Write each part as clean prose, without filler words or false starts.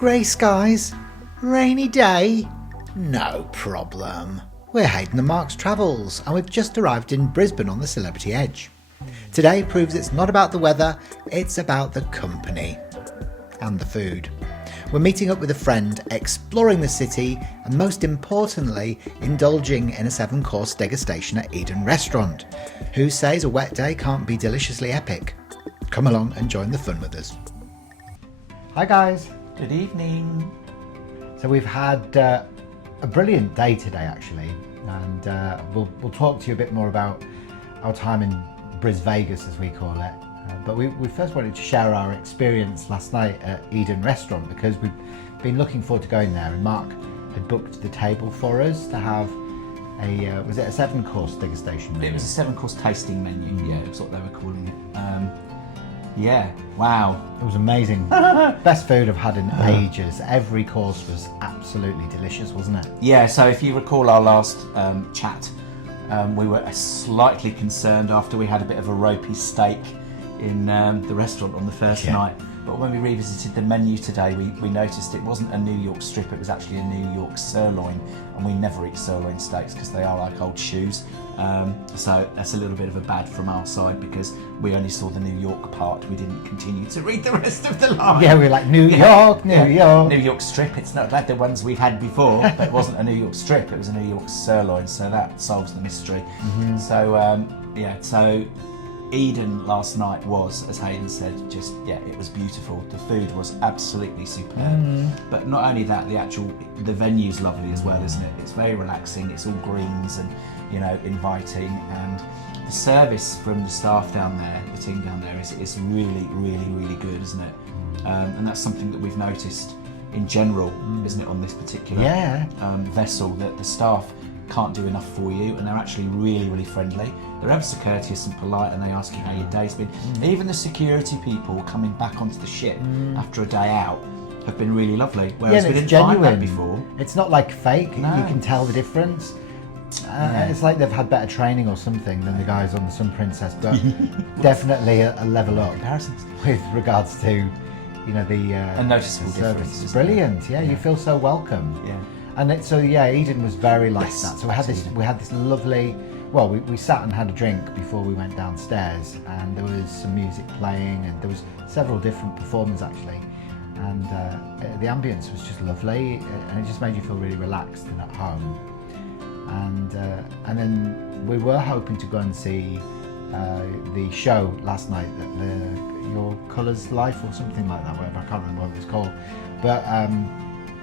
Grey skies? Rainy day? No problem. We're Hayden and Mark's Travels, and we've just arrived in Brisbane on the Celebrity Edge. Today proves it's not about the weather, it's about the company and the food. We're meeting up with a friend, exploring the city, and most importantly, indulging in a 7-course degustation at Hayden restaurant. Who says a wet day can't be deliciously epic? Come along and join the fun with us. Hi guys. Good evening. So we've had a brilliant day today actually, and we'll talk to you a bit more about our time in Vegas as we call it. But we first wanted to share our experience last night at Hayden restaurant because we've been looking forward to going there, and Mark had booked the table for us to have a, was it a 7-course degustation menu? It was a 7-course tasting menu, yeah, it was what they were calling it. Yeah, wow. It was amazing. Best food I've had in ages. Every course was absolutely delicious, wasn't it? Yeah, so if you recall our last chat, we were slightly concerned after we had a bit of a ropey steak in the restaurant on the first night. But when we revisited the menu today, we noticed it wasn't a New York strip, it was actually a New York sirloin, and we never eat sirloin steaks because they are like old shoes. So that's a little bit of a bad from our side because we only saw the New York part, we didn't continue to read the rest of the line. Yeah, we were like, New York. New York strip, it's not like the ones we've had before, but it wasn't a New York strip, it was a New York sirloin, so that solves the mystery. So, so Hayden last night was, as Hayden said, just, it was beautiful. The food was absolutely superb. But not only that, the venue's lovely as well, isn't it? It's very relaxing, it's all greens and, inviting, and the service from the staff down there, the team down there, is really, really, really good, isn't it? And that's something that we've noticed in general, isn't it, on this particular vessel, that the staff can't do enough for you, and they're actually really, really friendly. They're ever so courteous and polite, and they ask you how your day's been. Even the security people coming back onto the ship after a day out have been really lovely, whereas we didn't find that before. It's not like fake, you can tell the difference. It's like they've had better training or something than the guys on the Sun Princess, but definitely a level up Comparisons with regards to, a noticeable difference. It's brilliant, you feel so welcome. And Hayden was very like that. So we had this lovely. Well, we sat and had a drink before we went downstairs, and there was some music playing, and there was several different performers actually, and the ambience was just lovely, and it just made you feel really relaxed and at home. And then we were hoping to go and see the show last night, Your Colours Life or something like that, whatever, I can't remember what it was called, but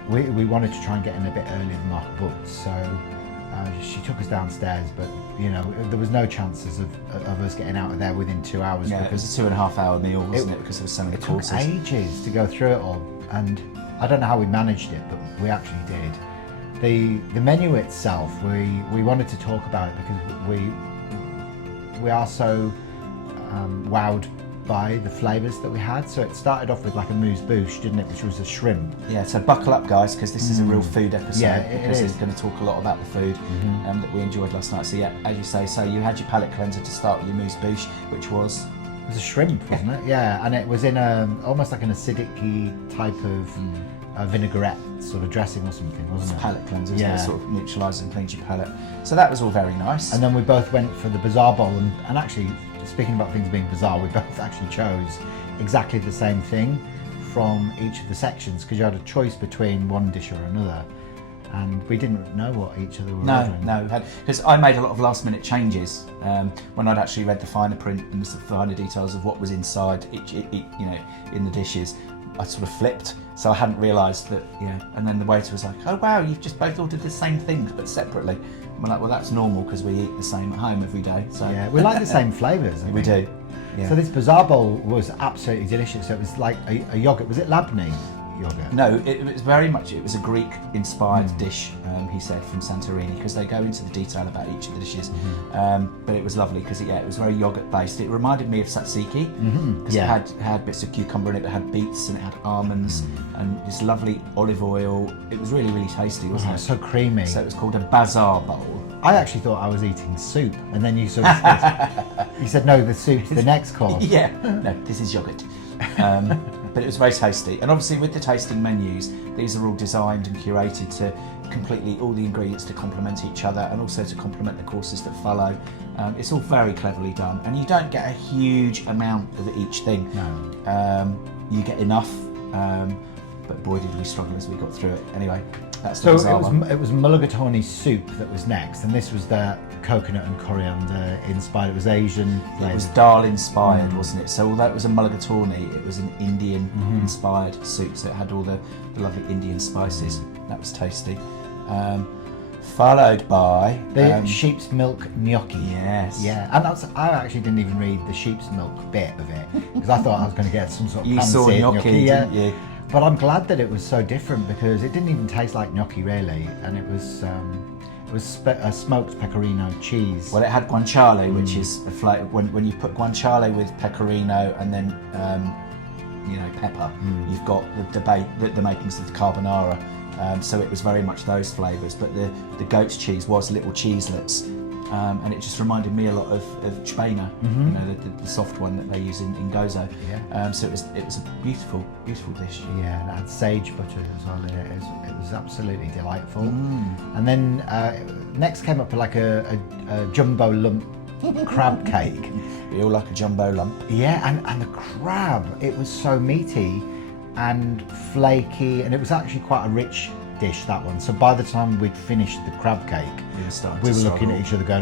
we wanted to try and get in a bit earlier than Mark booked, so she took us downstairs, but there was no chances of us getting out of there within 2 hours. Yeah, because it was a 2.5-hour meal, wasn't it? Because there was so many courses. It took ages to go through it all, and I don't know how we managed it, but we actually did. The menu itself, we wanted to talk about it because we are so wowed by the flavours that we had. So it started off with like a amuse-bouche, didn't it, which was a shrimp. Yeah, so buckle up guys, because this is a real food episode. Yeah, because it's going to talk a lot about the food that we enjoyed last night. So as you say, so you had your palate cleanser to start with your amuse-bouche, which was? It was a shrimp, wasn't it? Yeah, and it was in almost like an acidic-y type of vinaigrette sort of dressing or something, wasn't it? Palate cleanser, it sort of neutralises and cleans your palate. So that was all very nice. And then we both went for the bizarre bowl, and actually, speaking about things being bizarre, we both actually chose exactly the same thing from each of the sections, because you had a choice between one dish or another, and we didn't know what each other were ordering. No, because I made a lot of last-minute changes when I'd actually read the finer print and the finer details of what was inside each, in the dishes. I sort of flipped, so I hadn't realised that, and then the waiter was like, oh wow, you've just both ordered the same things but separately. And we're like, well, that's normal because we eat the same at home every day. So we like the same flavours. We do. Yeah. So this bizarre bowl was absolutely delicious. So it was like a yogurt. Was it labneh yogurt? No, it was very much. It was a Greek-inspired dish. He said from Santorini, because they go into the detail about each of the dishes. But it was lovely because it was very yogurt-based. It reminded me of tzatziki because it had bits of cucumber in it. It had beets and it had almonds and this lovely olive oil. It was really, really tasty, wasn't it? So creamy. So it was called a bazaar bowl. I actually thought I was eating soup, and then you sort of said, no, the soup's the next course. No, this is yogurt. but it was very tasty. And obviously with the tasting menus, these are all designed and curated to completely, all the ingredients to complement each other and also to complement the courses that follow. It's all very cleverly done, and you don't get a huge amount of each thing. No. You get enough, but boy did we struggle as we got through it. Anyway, that's So the it was mulligatawny soup that was next, and this was the coconut and coriander inspired. It was Asian. It was dal inspired, wasn't it? So although it was a mulligatawny, it was an Indian inspired soup, so it had all the lovely Indian spices. That was tasty. Followed by the sheep's milk gnocchi. Yes. Yeah, and I actually didn't even read the sheep's milk bit of it because I thought I was going to get some sort of You saw gnocchi, didn't you? But I'm glad that it was so different because it didn't even taste like gnocchi really, and it was a smoked pecorino cheese. Well, it had guanciale, which is a flavour. When you put guanciale with pecorino and then pepper, you've got the makings of the carbonara. So it was very much those flavours, but the goat's cheese was little cheeselets, and it just reminded me a lot of chbena, the soft one that they use in gozo. Yeah. So it was a beautiful dish. Yeah, and it had sage butter as well in it. It was absolutely delightful. And then next came up like a jumbo lump crab cake. We all like a jumbo lump. Yeah, and the crab, it was so meaty and flaky, and it was actually quite a rich dish, that one. So by the time we'd finished the crab cake, we were looking at each other going,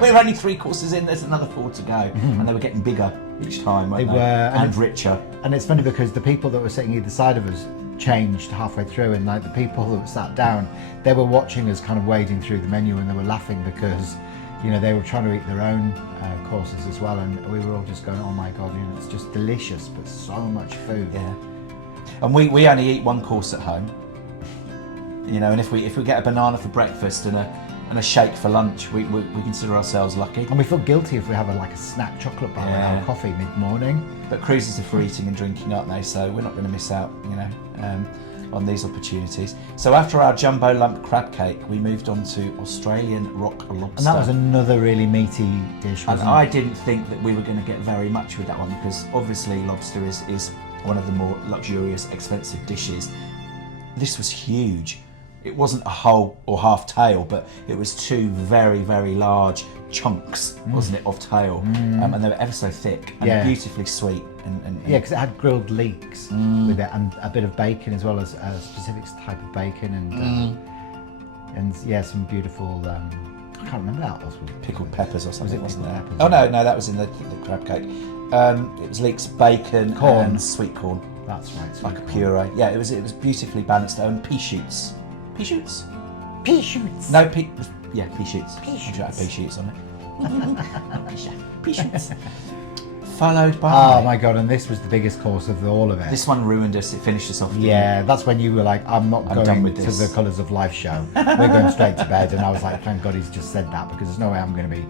we're only 3 courses in, there's another 4 to go. And they were getting bigger each time, weren't they? And richer. And it's funny because the people that were sitting either side of us changed halfway through, and like the people that were sat down, they were watching us kind of wading through the menu, and they were laughing because they were trying to eat their own courses as well, and we were all just going, oh my god, it's just delicious, but so much food. Yeah. And we only eat 1 course at home, and if we get a banana for breakfast and a shake for lunch, we consider ourselves lucky. And we feel guilty if we have a snack chocolate bar and our coffee mid-morning. But cruises are for eating and drinking, aren't they? So we're not going to miss out, on these opportunities. So after our jumbo lump crab cake, we moved on to Australian rock lobster. And that was another really meaty dish, wasn't it? I didn't think that we were going to get very much with that one, because obviously lobster is one of the more luxurious, expensive dishes. This was huge. It wasn't a whole or half tail, but it was 2 very, very large chunks, wasn't it, of tail, and they were ever so thick and beautifully sweet. Yeah, because it had grilled leeks with it, and a bit of bacon as well, as a specific type of bacon, and some beautiful. I can't remember what else. Pickled peppers or something, wasn't there? Peppers, oh no, that was in the crab cake. It was leeks, bacon, corn, and sweet corn. That's right, like a puree. Yeah, it was beautifully balanced. Pea shoots. Pea shoots? Pea shoots. No, pea shoots. Pea shoots. Pea shoots on it. Pea shoots. Followed by... Oh my god, and this was the biggest course of all of it. This one ruined us, it finished us off. Yeah, that's when you were like, I'm going to the Colours of Life show. We're going straight to bed, and I was like, thank god he's just said that, because there's no way I'm going to be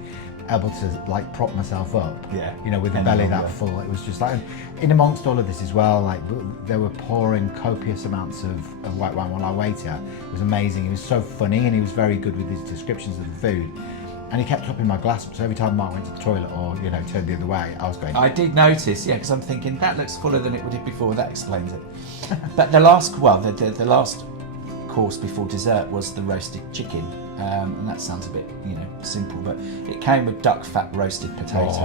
able to prop myself up, with the belly that full. It was just like, in amongst all of this as well, they were pouring copious amounts of white wine while I waited. It was amazing. He was so funny, and he was very good with his descriptions of the food, and he kept topping my glass up, so every time Mark went to the toilet or turned the other way, I was going. I did notice, because I'm thinking that looks fuller than it did before. That explains it. But the last course before dessert was the roasted chicken. And that sounds a bit, simple, but it came with duck fat roasted potatoes.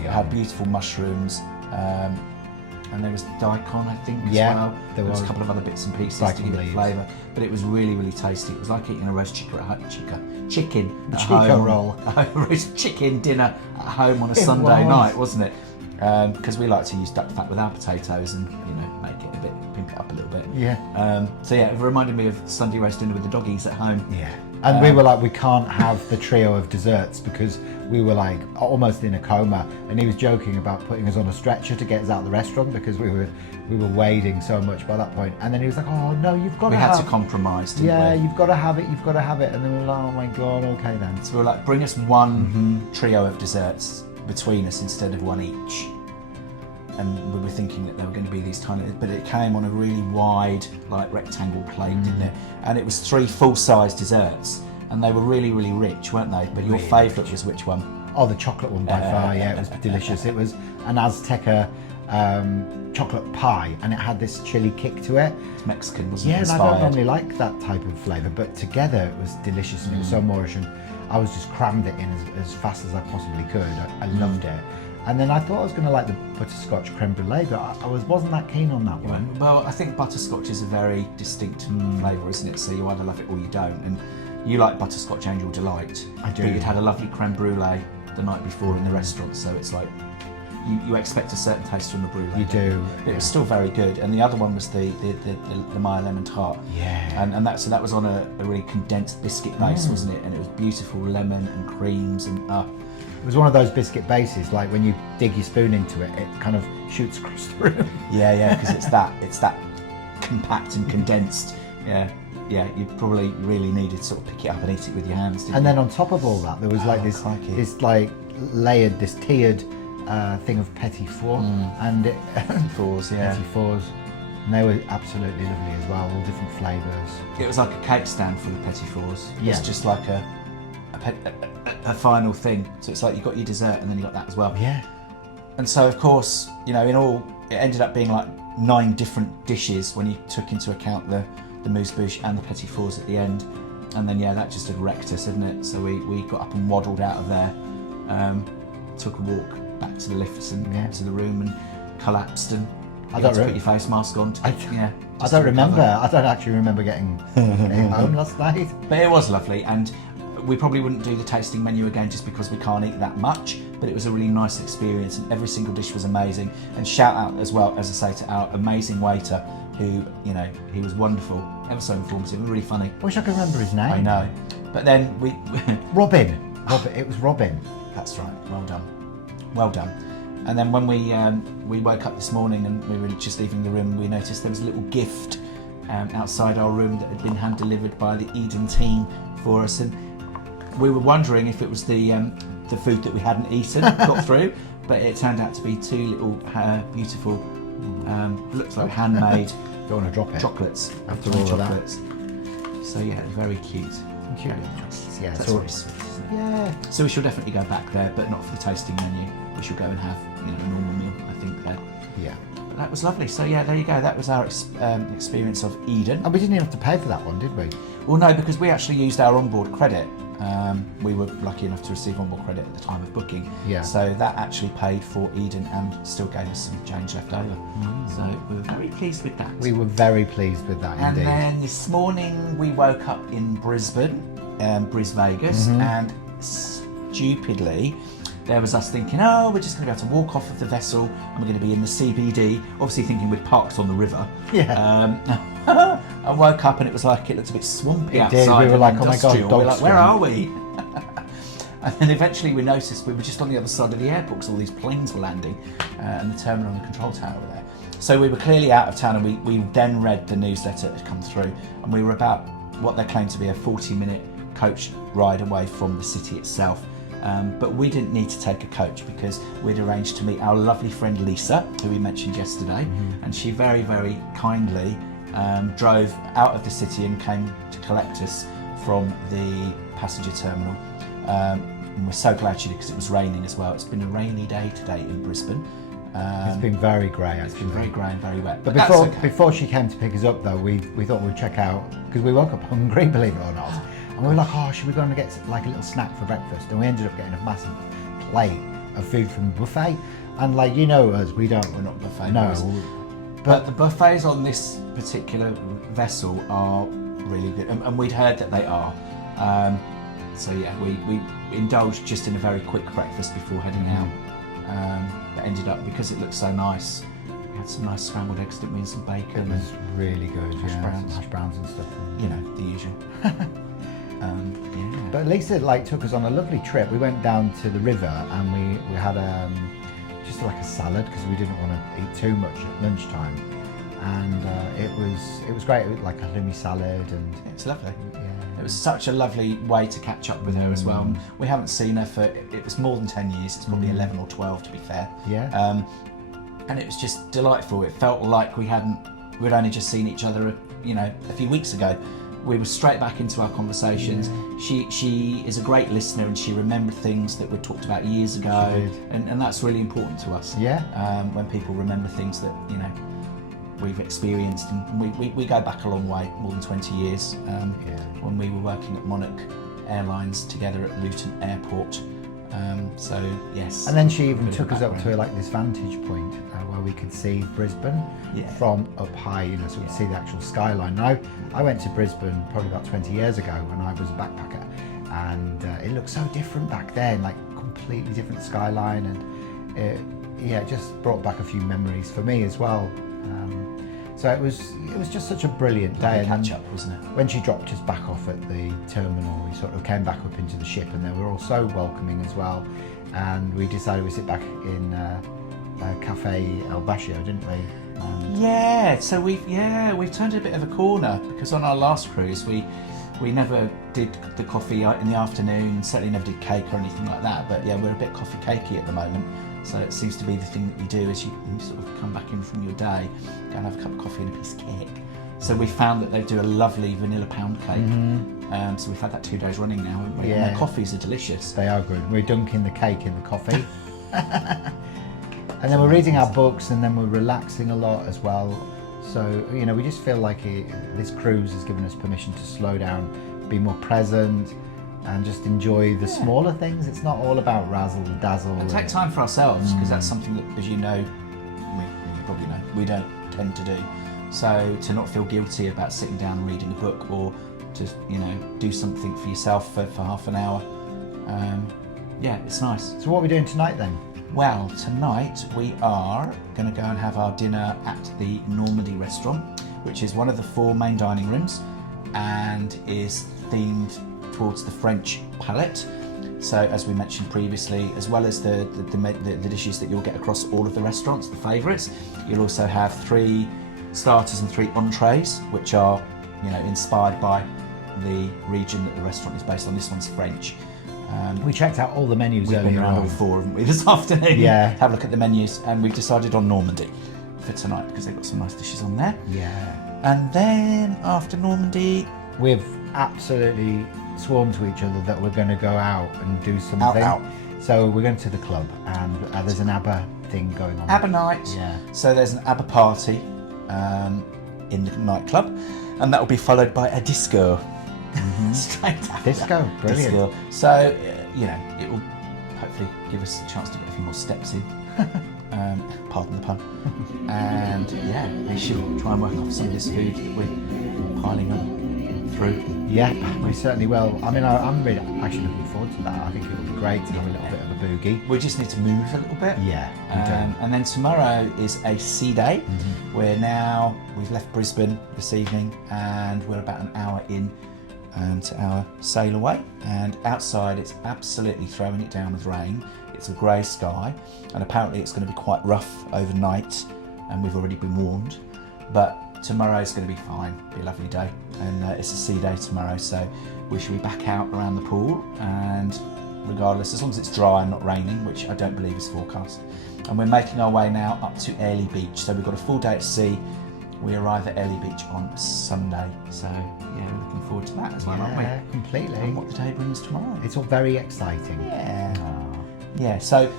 It had beautiful mushrooms, and there was daikon, I think, as well. There was a couple of other bits and pieces to give it flavour, but it was really, really tasty. It was like eating a roast chicken at home. Roll. A roast chicken dinner at home on a Sunday night, wasn't it? Because we like to use duck fat with our potatoes and make it a bit, pimp it up a little bit. Yeah. It reminded me of Sunday roast dinner with the doggies at home. Yeah. And we were like, we can't have the trio of desserts because we were like almost in a coma, and he was joking about putting us on a stretcher to get us out of the restaurant because we were wading so much by that point. And then he was like, oh no, you've got to have... We had to compromise, didn't we? Yeah, you've got to have it. And then we were like, oh my god, okay then. So we were like, bring us one trio of desserts between us instead of one each. And we were thinking that there were going to be these tiny, but it came on a really wide, rectangle plate, didn't it? And it was 3 full-size desserts, and they were really, really rich, weren't they? But your favourite was which one? Oh, the chocolate one by far. Yeah, it was delicious. It was an Azteca chocolate pie, and it had this chili kick to it. It's Mexican, wasn't it? Yeah, and I Inspired. don't normally like that type of flavour, but together it was delicious and it was so Moorish, and I was just crammed it in as fast as I possibly could. I loved it. And then I thought I was going to like the butterscotch creme brulee, but I wasn't that keen on that one. Well, I think butterscotch is a very distinct flavour, isn't it? So you either love it or you don't. And you like butterscotch Angel Delight. I do. But you'd had a lovely creme brulee the night before in the restaurant, so it's like you expect a certain taste from the brulee. You do. It was still very good. And the other one was the Maya lemon tart. Yeah. And that was on a really condensed biscuit base, wasn't it? And it was beautiful lemon and creams and It was one of those biscuit bases, like when you dig your spoon into it, it kind of shoots across the room. Yeah, because it's that compact and condensed. Yeah, you probably really needed to sort of pick it up and eat it with your hands, didn't And you? then on top of all that, there was like this like layered, this tiered thing of petit four, and it fours, yeah. petit fours, and they were absolutely lovely as well, all different flavours. It was like a cake stand full of petit fours. Yeah. It's just like a final thing. So it's like you got your dessert and then you got that as well. Yeah. And so of course, in all, it ended up being like 9 different dishes when you took into account the mousse bouche and the petit fours at the end. And then that just had wrecked us, didn't it? So we got up and waddled out of there, took a walk back to the lifts and to the room and collapsed, and you had to put your face mask on. I don't remember. I don't actually remember getting home last night. But it was lovely, and we probably wouldn't do the tasting menu again just because we can't eat that much, but it was a really nice experience and every single dish was amazing. And shout out as well, as I say, to our amazing waiter who, he was wonderful, ever so informative and really funny. I wish I could remember his name. I know. But then we... Robin, it was Robin. That's right, well done. And then when we woke up this morning and we were just leaving the room, we noticed there was a little gift outside our room that had been hand delivered by the Eden team for us, and we were wondering if it was the food that we hadn't eaten got through, but it turned out to be 2 little beautiful, looks like handmade Don't want to drop it. chocolates. After all of that. chocolates. So very cute. Cute. Very nice. Yeah, That's so- very sweet, isn't it? Yeah. So we shall definitely go back there, but not for the tasting menu. We shall go and have a normal meal, I think. There. Yeah. But that was lovely. So there you go. That was our experience of Eden. And we didn't even have to pay for that one, did we? Well, no, because we actually used our onboard credit. We were lucky enough to receive onboard credit at the time of booking. Yeah. So that actually paid for Eden and still gave us some change left over. So we were very pleased with that. We were very pleased with that, And indeed. then this morning we woke up in Brisbane, Vegas, and stupidly there was us thinking, we're just going to be able to walk off of the vessel and we're going to be in the CBD, obviously thinking we'd parked on the river. Yeah. I woke up and it was like, it looked a bit swampy It outside. did. We were and like, oh my God, industrial. We're like, where Dogstrom. are we? And then eventually we noticed we were just on the other side of the airport because all these planes were landing and the terminal and the control tower were there. So we were clearly out of town, and we then read the newsletter that had come through, and we were about what they claimed to be a 40-minute coach ride away from the city itself. But we didn't need to take a coach because we'd arranged to meet our lovely friend Lisa, who we mentioned yesterday, and she very, very kindly drove out of the city and came to collect us from the passenger terminal. And we're so glad she did because it was raining as well. It's been a rainy day today in Brisbane. It's been very grey, It's been very grey and very wet. But that's before okay. before she came to pick us up, though, we thought we'd check out, because we woke up hungry, believe it or not. And we were like, should we go and get like a little snack for breakfast? And we ended up getting a massive plate of food from the buffet. And like, us, we're not buffet boys. But the buffets on this particular vessel are really good, and we'd heard that they are. We indulged just in a very quick breakfast before heading out. That ended up, because it looked so nice, we had some nice scrambled eggs, didn't we, and some bacon. It was really good. Hash browns and stuff. The usual. But Lisa took us on a lovely trip. We went down to the river and we had just like a salad because we didn't want to eat too much at lunchtime. And it was great. It was like a halloumi salad, and it's lovely. Yeah. It was such a lovely way to catch up with her as well. And we haven't seen her for, it was more than 10 years. It's probably 11 or 12 to be fair. Yeah. And it was just delightful. It felt like we'd only just seen each other, a few weeks ago. we were straight back into our conversations. She is a great listener, and she remembered things that we talked about years ago, and that's really important to us. When people remember things that we've experienced, and we go back a long way, more than 20 years. When we were working at Monarch Airlines together at Luton Airport. So yes. And then she even took us up to like this vantage point where we could see Brisbane from up high, so we could see the actual skyline. Now, I went to Brisbane probably about 20 years ago when I was a backpacker, and it looked so different back then, like completely different skyline, and it just brought back a few memories for me as well. So it was just such a brilliant day. And catch up, wasn't it? When she dropped us back off at the terminal, we sort of came back up into the ship, and they were all so welcoming as well. And we decided we'd sit back in Cafe El Bashio, didn't we? So we've turned a bit of a corner, because on our last cruise we never did the coffee in the afternoon, certainly never did cake or anything like that. But we're a bit coffee cakey at the moment. So it seems to be the thing that you do as you sort of come back in from your day, go and have a cup of coffee and a piece of cake. So we found that they do a lovely vanilla pound cake. So we've had that 2 days running now, haven't we? And their coffees are delicious. They are good. We're dunking the cake in the coffee. And then we're reading our books, and then we're relaxing a lot as well. So, we just feel like this cruise has given us permission to slow down, be more present, and just enjoy the smaller things. It's not all about razzle dazzle. And take time for ourselves, because that's something that, as you know, you probably know, we don't tend to do. So to not feel guilty about sitting down and reading a book, or to do something for yourself for half an hour, it's nice. So what are we doing tonight then? Well, tonight we are going to go and have our dinner at the Normandy restaurant, which is one of the 4 main dining rooms and is themed towards the French palate. So, as we mentioned previously, as well as the dishes that you'll get across all of the restaurants, the favourites, you'll also have 3 starters and 3 entrees, which are inspired by the region that the restaurant is based on. This one's French. We checked out all the menus earlier on. We've been around all 4, haven't we, this afternoon? Yeah. Have a look at the menus, and we've decided on Normandy for tonight, because they've got some nice dishes on there. Yeah. And then after Normandy, we've absolutely sworn to each other that we're going to go out and do something. Out. So we're going to the club, and there's an ABBA thing going on. ABBA night. Yeah. So there's an ABBA party in the nightclub, and that will be followed by a disco. Straight after. Disco, brilliant. Disco. So it will hopefully give us a chance to get a few more steps in. Pardon the pun. And we should try and work off some of this food that we're piling on through. Yeah, we certainly will. I mean, I'm really actually looking forward to that. I think it will be great to have a little bit of a boogie. We just need to move a little bit. Yeah, we do. And then tomorrow is a sea day. We've left Brisbane this evening, and we're about an hour in to our sail away, and outside it's absolutely throwing it down with rain. It's a grey sky, and apparently it's going to be quite rough overnight, and we've already been warned, but tomorrow's going to be fine. It'll be a lovely day, and it's a sea day tomorrow, so we should be back out around the pool, and regardless, as long as it's dry and not raining, which I don't believe is forecast. And we're making our way now up to Airlie Beach, so we've got a full day at sea. We arrive at Airlie Beach on Sunday, so we're looking forward to that as well, aren't we? Yeah, completely. And what the day brings tomorrow. It's all very exciting. Yeah. Oh. Yeah, so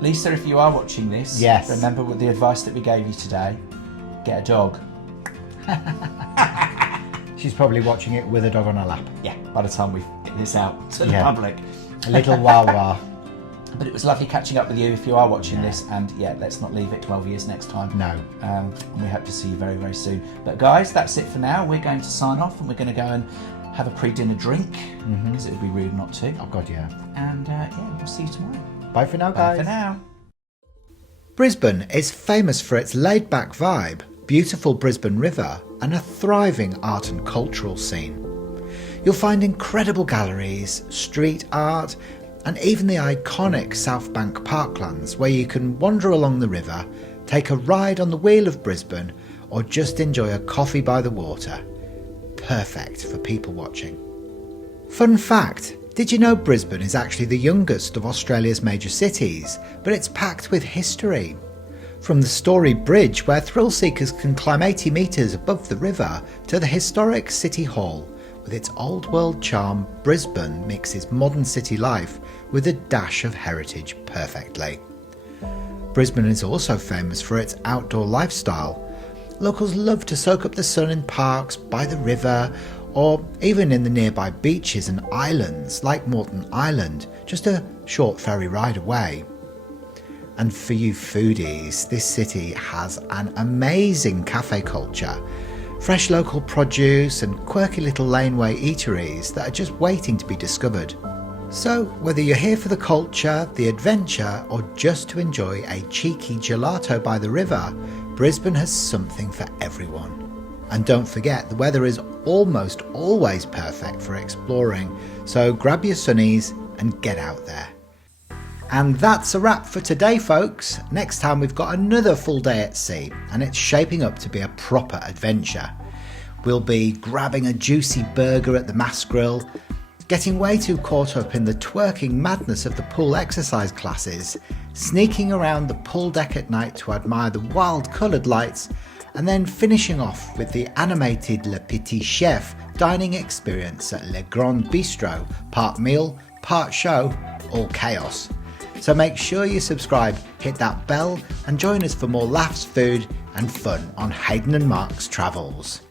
Lisa, if you are watching this, remember with the advice that we gave you today, get a dog. She's probably watching it with a dog on her lap. Yeah, by the time we get this out to the public. A little wah-wah. But it was lovely catching up with you if you are watching this, and let's not leave it 12 years next time. No. And we hope to see you very, very soon. But guys, that's it for now. We're going to sign off, and we're going to go and have a pre-dinner drink, because it would be rude not to. Oh God, yeah. And we'll see you tomorrow. Bye for now, guys. Bye for now. Brisbane is famous for its laid-back vibe, beautiful Brisbane River, and a thriving art and cultural scene. You'll find incredible galleries, street art, and even the iconic South Bank parklands, where you can wander along the river, take a ride on the Wheel of Brisbane, or just enjoy a coffee by the water. Perfect for people watching. Fun fact, did you know Brisbane is actually the youngest of Australia's major cities, but it's packed with history? From the Story Bridge, where thrill seekers can climb 80 metres above the river, to the historic City Hall, With its old world charm, Brisbane mixes modern city life with a dash of heritage perfectly. Brisbane is also famous for its outdoor lifestyle. Locals love to soak up the sun in parks, by the river, or even in the nearby beaches and islands like Moreton Island, just a short ferry ride away. And for you foodies, this city has an amazing cafe culture. Fresh local produce and quirky little laneway eateries that are just waiting to be discovered. So whether you're here for the culture, the adventure, or just to enjoy a cheeky gelato by the river, Brisbane has something for everyone. And don't forget, the weather is almost always perfect for exploring, so grab your sunnies and get out there. And that's a wrap for today, folks. Next time we've got another full day at sea, and it's shaping up to be a proper adventure. We'll be grabbing a juicy burger at the Mass Grill, getting way too caught up in the twerking madness of the pool exercise classes, sneaking around the pool deck at night to admire the wild coloured lights, and then finishing off with the animated Le Petit Chef dining experience at Le Grand Bistro, part meal, part show, all chaos. So make sure you subscribe, hit that bell, and join us for more laughs, food and fun on Hayden and Mark's Travels.